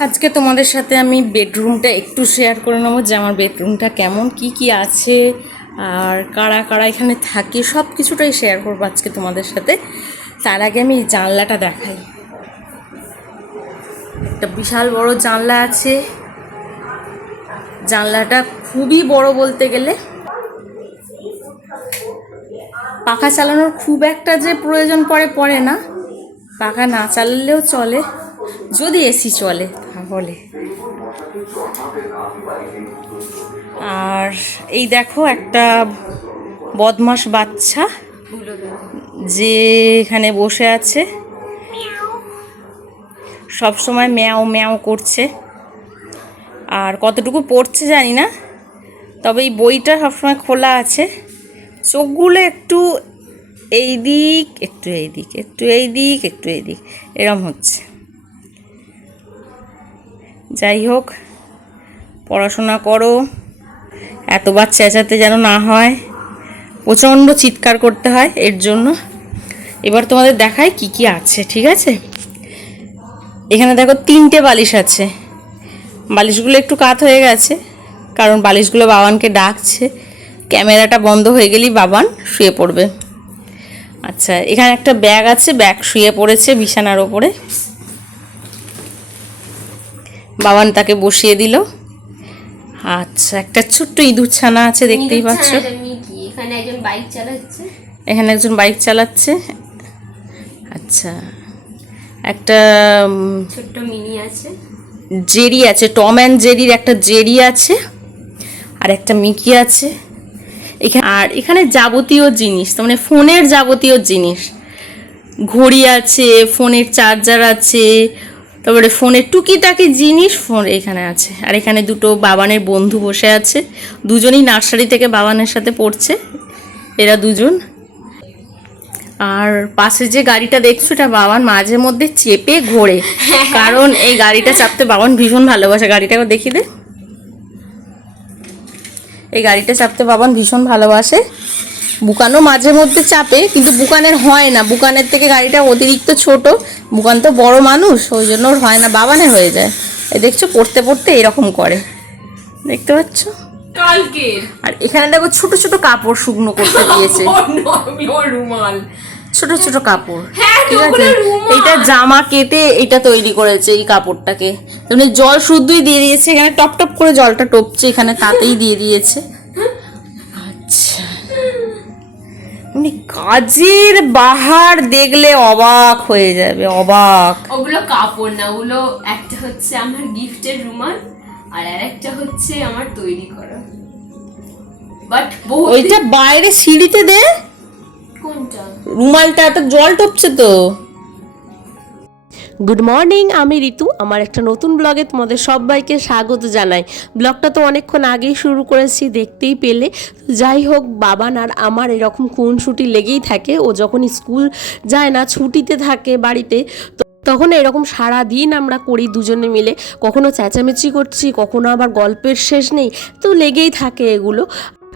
আজকে তোমাদের সাথে আমি বেডরুমটা একটু শেয়ার করে নেব যে আমার বেডরুমটা কেমন, কি কি আছে, আর কারা কারা এখানে থাকে, সব কিছুটাই শেয়ার করব আজকে তোমাদের সাথে। তার আগে আমি জানলাটা দেখাই। একটা বিশাল বড় জানলা আছে। জানলাটা খুবই বড় বলতে গেলে। পাখা চালানোর খুব একটা যে প্রয়োজন পড়ে পড়ে না। পাখা না চালালেও চলে। যদি এসি চলে, তাহলে। আর এই দেখো একটা বদমাস বাচ্চা যে এখানে বসে আছে। সব সময় ম্যাও ম্যাও করছে। আর কতটুকু পড়ছে জানি না, তবে এই বইটা সবসময় খোলা আছে। চোখগুলো একটু এই দিক, একটু এই দিক, একটু এই দিক, একটু এই দিক, এরম হচ্ছে। যাই হোক, পড়াশোনা করো। এতবার চেঁচাতে যেন না হয়, প্রচণ্ড চিৎকার করতে হয় এর জন্য। এবার তোমাদের দেখায় কি কি আছে, ঠিক আছে? এখানে দেখো তিনটে বালিশ আছে। বালিশগুলো একটু কাত হয়ে গেছে, কারণ বালিশগুলো বাবানকে ডাকছে। ক্যামেরাটা বন্ধ হয়ে গেলেই বাবান শুয়ে পড়বে। আচ্ছা এখানে একটা ব্যাগ আছে, ব্যাগ শুয়ে পড়েছে বিছানার ওপরে। বাবান তাকে বসিয়ে দিল। আচ্ছা একটা ছোট্ট ইঁদুর ছানা আছে দেখতেই পাচ্ছ। এখানে একজন বাইক চালাচ্ছে। এখানে একজন বাইক চালাচ্ছে। আচ্ছা একটা ছোট্ট মিনি আছে। জেরি আছে টম অ্যান্ড জেরির একটা জেরি আছে আর একটা মিকি আছে। এখানে আর এখানে যাবতীয় জিনিস তার মানে ফোনের যাবতীয় জিনিস। ঘড়ি আছে ফোনের চার্জার আছে তারপরে ফোনের টুকিটাকি জিনিস ফোন এখানে আছে। আর এখানে দুটো বাবানের বন্ধু বসে আছে। দুজনেই নার্সারি থেকে বাবানের সাথে পড়ছে। এরা দুজন। আর পাশে যে গাড়িটা দেখছ এটা বাবান মাঝে মধ্যে চেপে ঘোরে। কারণ এই গাড়িটা চাপতে বাবান ভীষণ ভালোবাসে। গাড়িটাকে দেখিয়ে দে। এই গাড়িটা চাপতে বাবান ভীষণ ভালোবাসে। বুকানও মাঝে মধ্যে চাপে কিন্তু বুকানের হয় না। বুকানের থেকে গাড়িটা অতিরিক্ত ছোট বুকান তো বড় মানুষ ওই জন্য ওর হয় না বাবানের হয়ে যায়। এই দেখছ পড়তে পড়তে এরকম করে। দেখতে পাচ্ছ? আর এখানে দেখো ছোট ছোট কাপড় শুকনো করতে দিয়েছে। রুমাল। ছোট ছোট কাপড়। হ্যাঁ, ঠিক আছে। এইটা জামা কেটে এটা তৈরি করেছে এই কাপড়টাকে। মানে জল শুদ্ধই দিয়ে দিয়েছে এখানে টপ টপ করে জলটা টপছে এখানে তাতেই দিয়ে দিয়েছে। মানে কাজের বাহার দেখলে অবাক হয়ে যাবে অবাক। ওগুলো কাপড় না ওগুলো একটা হচ্ছে আমার গিফটের রুমাল আর আরেকটা হচ্ছে আমার তৈরি করা। বাট ওইটা বাইরে সিঁড়িতে দে। কোনটা? রুমালটা এত জল টপছে তো। গুড মর্নিং আমি ঋতু। আমার একটা নতুন ব্লগে তোমাদের সবাইকে স্বাগত জানাই। ব্লগটা তো অনেকক্ষণ আগেই শুরু করেছি, দেখতেই পেলে। যাই হোক বাবান আর আমার এরকম কোন ছুটি লেগেই থাকে। ও যখন স্কুল যায় না, ছুটিতে থাকে বাড়িতে, তো তখন এরকম সারা দিন আমরা করি দুজনে মিলে। কখনো চেঁচামেচি করছি, কখনো আবার গল্পের শেষ নেই। তো লেগেই থাকে এগুলো।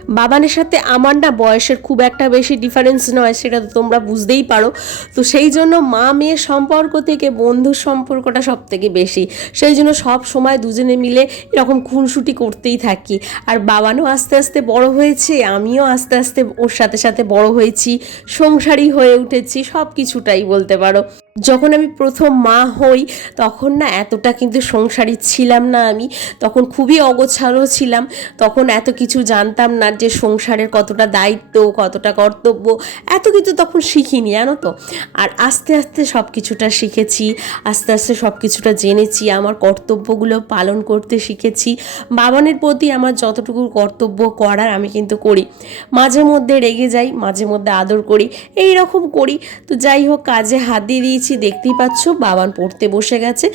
বাবানের সাথে আমার না বয়সের খুব একটা বেশি ডিফারেন্স নয়, সেটা তো তোমরা বুঝতেই পারো। তো সেই জন্য মা মেয়ের সম্পর্ক থেকে বন্ধুর সম্পর্কটা সব থেকে বেশি। সেই জন্য সব সময় দুজনে মিলে এরকম খুনসুটি করতেই থাকি। আর বাবানও আস্তে আস্তে বড় হয়েছে, আমিও আস্তে আস্তে ওর সাথে সাথে বড় হয়েছি, সংসারী হয়ে উঠেছি সব কিছুটাই বলতে পারো। যখন আমি প্রথম মা হই, তখন না এতটা কিন্তু সংসারী ছিলাম না আমি। তখন খুবই অগোছালো ছিলাম। তখন এত কিছু জানতাম না যে সংসারের কতটা দায়িত্ব, কতটা কর্তব্য। এত কিছু তখন শিখিনি, জানো তো? আর আস্তে আস্তে সব কিছুটা শিখেছি, আস্তে আস্তে সব কিছুটা জেনেছি, আমার কর্তব্যগুলো পালন করতে শিখেছি। বাবানের প্রতি আমার যতটুকু কর্তব্য করার আমি কিন্তু করি। মাঝে মধ্যে রেগে যাই, মাঝে মধ্যে আদর করি এই রকম করি। তো যাই হোক, কাজে হাত দিয়ে দিয়েছি দেখতেই পাচ্ছ, বাবান পড়তে বসে গেছে।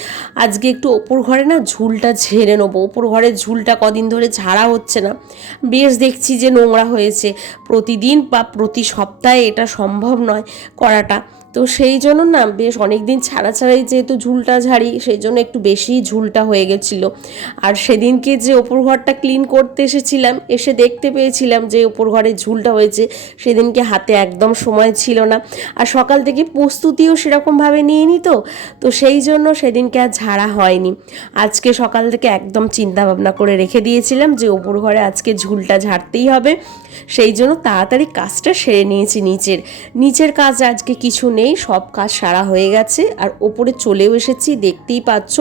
আজকে একটু ওপর ঘরে না ঝুলটা ঝেড়ে নেব। ওপর ঘরের ঝুলটা কদিন ধরে ঝাড়া হচ্ছে না। বেশ দেখছি যে নোংরা হয়েছে। প্রতিদিন বা প্রতি সপ্তাহে এটা সম্ভব নয় করাটা। তো সেই জন্য না বেশ অনেক দিন ছাড়া ছাড়াই যেহেতু ঝুলটা ঝাড়ি, সেই জন্য একটু বেশি ঝুলটা হয়ে গেছিল। আর সেদিনকে যে ওপর ঘরটা ক্লিন করতে এসেছিলাম, এসে দেখতে পেয়েছিলাম যে ওপর ঘরে ঝুলটা হয়েছে, সেদিনকে হাতে একদম সময় ছিল না। আর সকাল থেকে প্রস্তুতিও সেরকমভাবে নিয়ে নিই তো তো সেই জন্য সেদিনকে আর ঝাড়া হয়নি। আজকে সকাল থেকে একদম চিন্তা ভাবনা করে রেখে দিয়েছিলাম যে ওপর ঘরে আজকে ঝুলটা ঝাড়তেই হবে। সেই জন্য তাড়াতাড়ি কাজটা সেরে নিয়েছি নিচের। নিচের কাজ আজকে কিছু নেই, সব কাজ সারা হয়ে গেছে। আর ওপরে চলেও এসেছি, দেখতেই পাচ্ছ,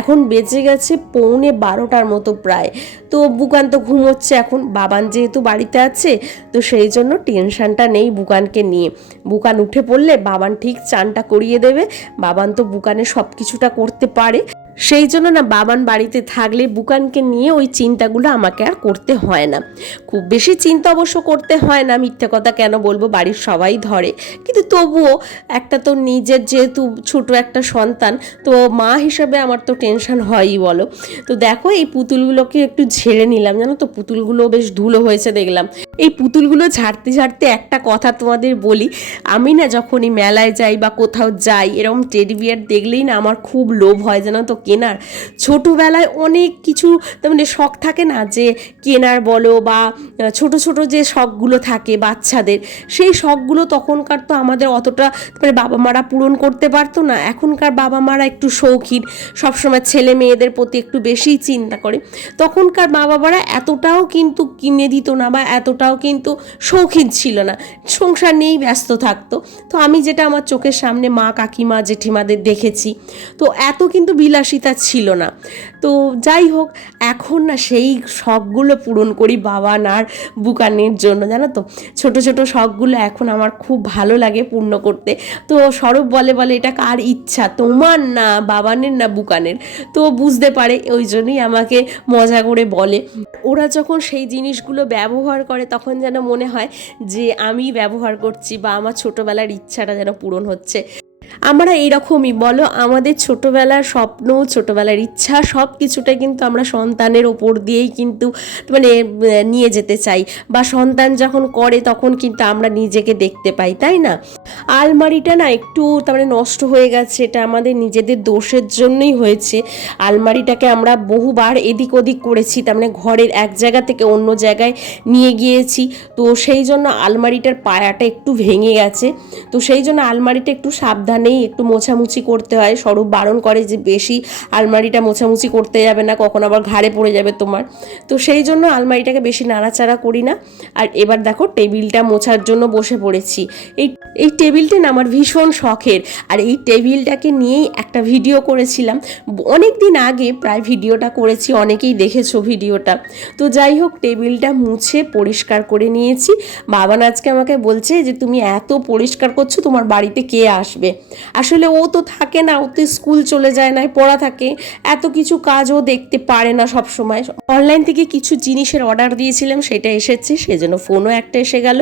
এখন বেজে গেছে পৌনে বারোটার মতো প্রায়। তো বুকান তো ঘুমোচ্ছে এখন, বাবান যেহেতু বাড়িতে আছে, তো সেই জন্য টেনশনটা নেই বুকানকে নিয়ে। বুকান উঠে পড়লে বাবান ঠিক চানটা করিয়ে দেবে, বাবান তো বুকানে সব কিছুটা করতে পারে। সেই জন্য না বাবান বাড়িতে থাকলে বুকানকে নিয়ে ওই চিন্তাগুলো আমাকে আর করতে হয় না। খুব বেশি চিন্তা অবশ্য করতে হয় না, মিথ্যে কথা কেন বলব? বাড়ির সবাই ধরে। কিন্তু তবুও একটা তো নিজের যেহেতু ছোট একটা সন্তান, তো মা হিসাবে আমার তো টেনশন হয়ই বলো। তো দেখো এই পুতুলগুলোকে একটু ঝেড়ে নিলাম, জানো তো? পুতুলগুলো বেশ ধুলো হয়েছে দেখলাম। এই পুতুলগুলো ঝাড়তে ঝাড়তে একটা কথা তোমাদের বলি। আমি না যখনই মেলায় যাই বা কোথাও যাই, এরকম টেডি বিয়ার দেখলেই না আমার খুব লোভ হয়, জানো তো, কেনার। ছোটোবেলায় অনেক কিছু মানে শখ থাকে না যে কেনার বলো বা ছোট ছোট যে শখগুলো থাকে বাচ্চাদের, সেই শখগুলো তখনকার তো আমাদের অতটা মানে বাবা মারা পূরণ করতে পারতো না। এখনকার বাবা মারা একটু শৌখিন, সবসময় ছেলে মেয়েদের প্রতি একটু বেশিই চিন্তা করে। তখনকার মা বাবারা এতটাও কিন্তু কিনে দিত না বা এতটাও কিন্তু শৌখিন ছিল না। সংসার নিয়েই ব্যস্ত থাকতো। তো আমি যেটা আমার চোখের সামনে মা, কাকিমা, জেঠিমাদের দেখেছি, তো এত কিন্তু বিলাসিতা ছিল না। তো যাই হোক, এখন না সেই শখগুলো পূরণ করি বাবা আর বুকানের জন্য, জানো তো? ছোট ছোট শখগুলো এখন আমার খুব ভালো লাগে পূর্ণ করতে। তো সরব বলে বলে এটা কার ইচ্ছা? তোমার না, বাবানের না বুকানের? তো বুঝতে পারে, ওই জন্যই আমাকে মজা করে বলে। ওরা যখন সেই জিনিসগুলো ব্যবহার করে তখন যেন মনে হয় যে আমি ব্যবহার করছি বা আমার ছোটোবেলার ইচ্ছাটা যেন পূরণ হচ্ছে। আমরা এইরকমই, বলো, আমাদের ছোটোবেলার স্বপ্ন, ছোটোবেলার ইচ্ছা সব কিছুটাই কিন্তু আমরা সন্তানের ওপর দিয়েই কিন্তু মানে নিয়ে যেতে চাই। বা সন্তান যখন করে তখন কিন্তু আমরা নিজেকে দেখতে পাই, তাই না? আলমারিটা না একটু তার মানে নষ্ট হয়ে গেছে, এটা আমাদের নিজেদের দোষের জন্যই হয়েছে। আলমারিটাকে আমরা বহুবার এদিক ওদিক করেছি, তার মানে ঘরের এক জায়গা থেকে অন্য জায়গায় নিয়ে গিয়েছি। তো সেই জন্য আলমারিটার পায়াটা একটু ভেঙে গেছে। তো সেই জন্য আলমারিটা একটু সাবধানেই একটু মোছামুছি করতে হয়। স্বরূপ বারণ করে যে বেশি আলমারিটা মোছামুছি করতে যাবে না, কখন আবার ঘাড়ে পড়ে যাবে তোমার। তো সেই জন্য আলমারিটাকে বেশি নাড়াচাড়া করি না। আর এবার দেখো টেবিলটা মোছার জন্য বসে পড়েছি। এই এই টেবিলটা না আমার ভীষণ শখের। আর এই টেবিলটাকে নিয়েই একটা ভিডিও করেছিলাম। অনেক দিন আগে প্রায় ভিডিওটা করেছি, অনেকেই দেখেছ ভিডিওটা। তো যাই হোক, টেবিলটা মুছে পরিষ্কার করে নিয়েছি। বাবান আজকে আমাকে বলছে যে, তুমি এত পরিষ্কার করছ, তোমার বাড়িতে কে আসবে? আসলে ও তো থাকে না, ও তো স্কুল চলে যায় না, পড়া থাকে, এত কিছু কাজ ও দেখতে পারে না সব সময় অনলাইন থেকে কিছু জিনিসের অর্ডার দিয়েছিলাম, সেটা এসেছে, সেজন্য ফোনও একটা এসে গেল।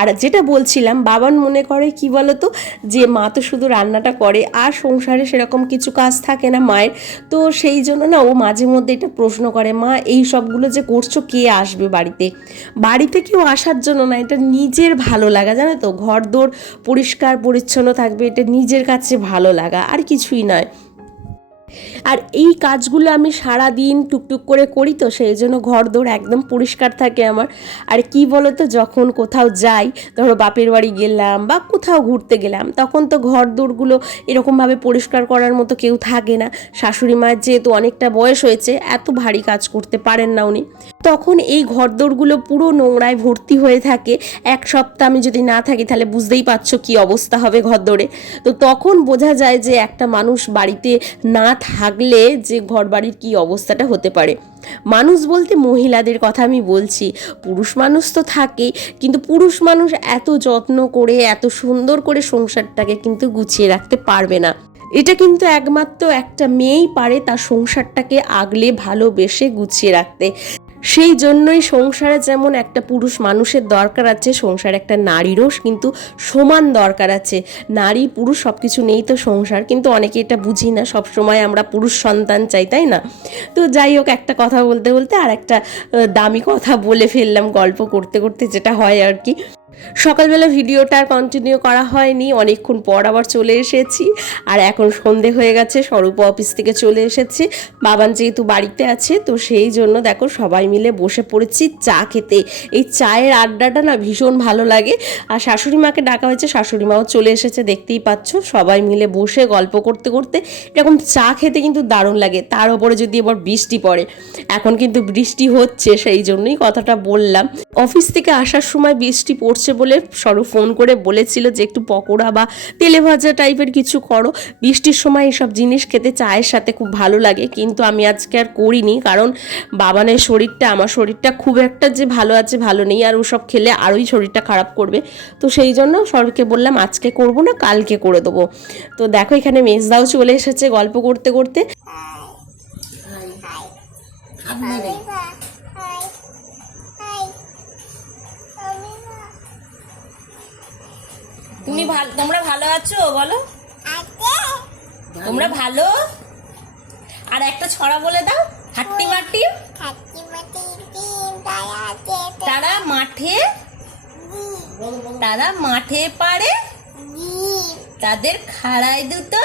আর যেটা বলছিলাম, বাবান মনে করে কি বলতো, যে মা তো শুধু রান্নাটা করে, আর সংসারে সেরকম কিছু কাজ থাকে না মায়ের, তো সেই জন্য না ও মাঝে মধ্যে এটা প্রশ্ন করে, মা, এই সবগুলো যে করছ, কে আসবে বাড়িতে? বাড়িতে কেউ আসার জন্য না, এটা নিজের ভালো লাগা, জানো তো? ঘর দোর পরিষ্কার পরিচ্ছন্ন থাকবে, এটা নিজের কাছে ভালো লাগা আর কিছুই নয়। আর এই কাজগুলো আমি সারা দিন টুকটুক করে করি তো, সেই জন্য ঘর দৌড় একদম পরিষ্কার থাকে আমার। আর কি বলো তো যখন কোথাও যাই, ধরো বাপের বাড়ি গেলাম বা কোথাও ঘুরতে গেলাম, তখন তো ঘর দৌড়গুলো এরকমভাবে পরিষ্কার করার মতো কেউ থাকে না। শাশুড়ি মায়ের যেহেতু অনেকটা বয়স হয়েছে, এত ভারী কাজ করতে পারেন না উনি। তখন এই ঘরদোরগুলো পুরো নোংরায় ভর্তি হয়ে থাকে। এক সপ্তাহ আমি যদি না থাকি, তাহলে বুঝতেই পারছ কি অবস্থা হবে ঘরদোরে। তো তখন বোঝা যায় যে একটা মানুষ বাড়িতে না থাকলে যে ঘর বাড়ির কী অবস্থাটা হতে পারে। মানুষ বলতে মহিলাদের কথা আমি বলছি। পুরুষ মানুষ তো থাকেই কিন্তু পুরুষ মানুষ এত যত্ন করে, এত সুন্দর করে সংসারটাকে কিন্তু গুছিয়ে রাখতে পারবে না। এটা কিন্তু একমাত্র একটা মেয়েই পারে তার সংসারটাকে আগলে, ভালোবেসে গুছিয়ে রাখতে। সেই জন্যই সংসারে যেমন একটা পুরুষ মানুষের দরকার আছে, সংসারে একটা নারীরও কিন্তু সমান দরকার আছে। নারী, পুরুষ সব কিছু নেই তো সংসার, কিন্তু অনেকে এটা বুঝি না সব সময় আমরা পুরুষ সন্তান চাই, তাই না? তো যাই হোক, একটা কথা বলতে বলতে আর একটা দামি কথা বলে ফেললাম গল্প করতে করতে, যেটা হয় আর কি। সকালবেলা ভিডিওটা আর কন্টিনিউ করা হয়নি, অনেকক্ষণ পর আবার চলে এসেছি। আর এখন সন্ধে হয়ে গেছে, স্বরূপ অফিস থেকে চলে এসেছে। বাবান যেহেতু বাড়িতে আছে, তো সেই জন্য দেখো সবাই মিলে বসে পড়েছি চা খেতে। এই চায়ের আড্ডাটা না ভীষণ ভালো লাগে। আর শাশুড়ি মাকে ডাকা হয়েছে শাশুড়ি মাও চলে এসেছে, দেখতেই পাচ্ছ। সবাই মিলে বসে গল্প করতে করতে এরকম চা খেতে কিন্তু দারুণ লাগে। তার উপরে যদি এবার বৃষ্টি পড়ে, এখন কিন্তু বৃষ্টি হচ্ছে, সেই জন্যই কথাটা বললাম। অফিস থেকে আসার সময় বৃষ্টি পড়ছে বলে স্বরূপ ফোন করে বলেছিল যে একটু পকোড়া বা তেলে ভাজা টাইপের কিছু করো। বৃষ্টির সময় এসব জিনিস খেতে চায়ের সাথে খুব ভালো লাগে কিন্তু আমি আজকে আর করিনি কারণ বাবানের শরীরটা আমার শরীরটা খুব একটা যে ভালো আছে ভালো নেই আর ওসব খেলে আরোই শরীরটা খারাপ করবে। তো সেই জন্য সরকে বললাম আজকে করব না কালকে করে দেবো। তো দেখো এখানে মেজদাও চলে এসেছে গল্প করতে করতে। তুমি ভালো তোমরা ভালো আছো? বলো। তোমরা ভালো? আর একটা ছড়া বলে দাও। হাট্টি মাটি তারা মাঠে তারা মাঠে পারে তাদের খাড়ায় দুটো।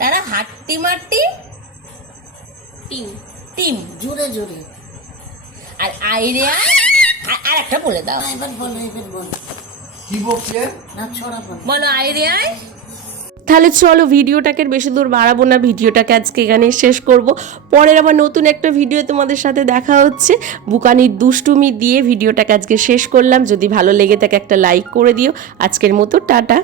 তারা হাট্টি মাটি টিম। টিম। জোরে জোরে। আর আইরে আর আর একটা বলে দাও। এবার বলো এবার বলো। কি না বলো আইডিয়ায় তাহলে চলো ভিডিওটাকে বেশি দূর বাড়াবো না ভিডিওটাকে আজকে এখানে শেষ করব। পরের আবার নতুন একটা ভিডিও তোমাদের সাথে দেখা হচ্ছে। বুকানির দুষ্টুমি দিয়ে ভিডিওটাকে আজকে শেষ করলাম। যদি ভালো লেগে থাকে একটা লাইক করে দিও। আজকের মতো টাটা।